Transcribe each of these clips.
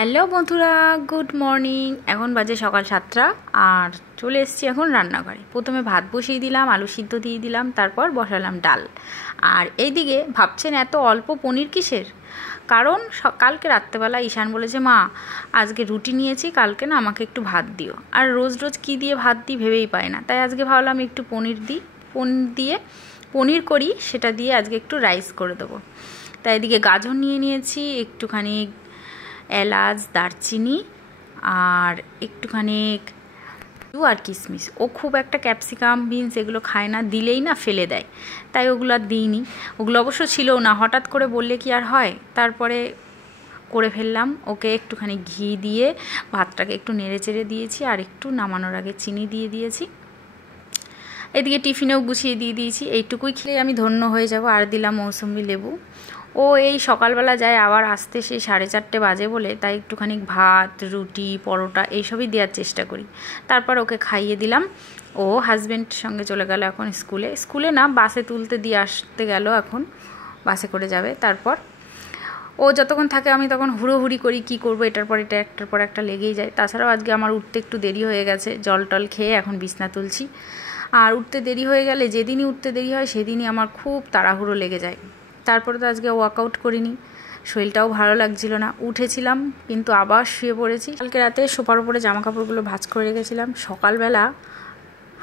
Hello বন্ধুরা, good morning. এখন বাজে সকাল 7টা আর চলে এসেছি এখন রান্নাঘরে। প্রথমে ভাত বসিয়ে দিলাম, আলু সিদ্ধ দিয়ে দিলাম, তারপর বসালাম ডাল। আর এইদিকে ভাবছেন এত অল্প পনির কিসের? কারণ কালকে রাত্রেবেলা ঈশান বলেছে, মা আজকে রুটি নিয়েছি, কালকে না আমাকে একটু ভাত দিও। আর রোজ রোজ কী দিয়ে ভাত দিই ভেবেই পায় না, তাই আজকে ভাবলাম একটু পনির দিই, পনির করি, সেটা দিয়ে আজকে একটু রাইস করে দেবো। তাই এদিকে গাজর নিয়ে নিয়েছি, একটুখানি এলাচ, দারচিনি আর একটুখানি আর কিশমিশ। ও খুব একটা ক্যাপসিকাম, বিনস এগুলো খায় না, দিলেই না ফেলে দেয়, তাই ওগুলো আর দিইনি। ওগুলো অবশ্য ছিলও না, হঠাৎ করে বললে কি আর হয়। তারপরে করে ফেললাম। ওকে একটুখানি ঘি দিয়ে ভাতটাকে একটু নেড়ে চেড়ে দিয়েছি, আর একটু নামানোর আগে চিনি দিয়ে দিয়েছি। এদিকে টিফিনেও গুছিয়ে দিয়ে দিয়েছি। এইটুকুই খেলে আমি ধন্য হয়ে যাব। আর দিলাম মৌসুমি লেবু। ও এই সকালবেলা যায়, আবার আসতে সেই 4:30 বাজে বলে, তাই একটুখানি ভাত, রুটি, পরোটা এইসবই দেওয়ার চেষ্টা করি। তারপর ওকে খাইয়ে দিলাম। ও হাজব্যান্ডের সঙ্গে চলে গেল এখন স্কুলে না, বাসে তুলতে দিয়ে আসতে গেল, এখন বাসে করে যাবে। তারপর ও যতক্ষণ থাকে আমি তখন হুড়োহুড়ি করি, কি করব, এটার পর এটা একটার পর একটা লেগেই যায়। তাছাড়াও আজকে আমার উঠতে একটু দেরি হয়ে গেছে, জল টল খেয়ে এখন বিছনা তুলছি। আর উঠতে দেরি হয়ে গেলে, যেদিনই উঠতে দেরি হয় সেদিনই আমার খুব তাড়াহুড়ো লেগে যায়। তারপরে তো আজকে ওয়ার্কআউট করিনি, শরীরটাও ভালো লাগছিল না। উঠেছিলাম কিন্তু আবার শুয়ে পড়েছি। কালকে রাতে সোফার উপরে জামা কাপড়গুলো ভাঁজ করে রেখেছিলাম। সকালবেলা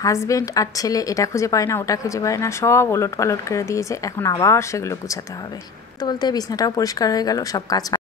হাজব্যান্ড আর ছেলে এটা খুঁজে পায় না, ওটা খুঁজে পায় না, সব ওলট পালট করে দিয়েছে। এখন আবার সেগুলো গুছাতে হবে। তো বলতে বিছনাটাও পরিষ্কার হয়ে গেল, সব কাজ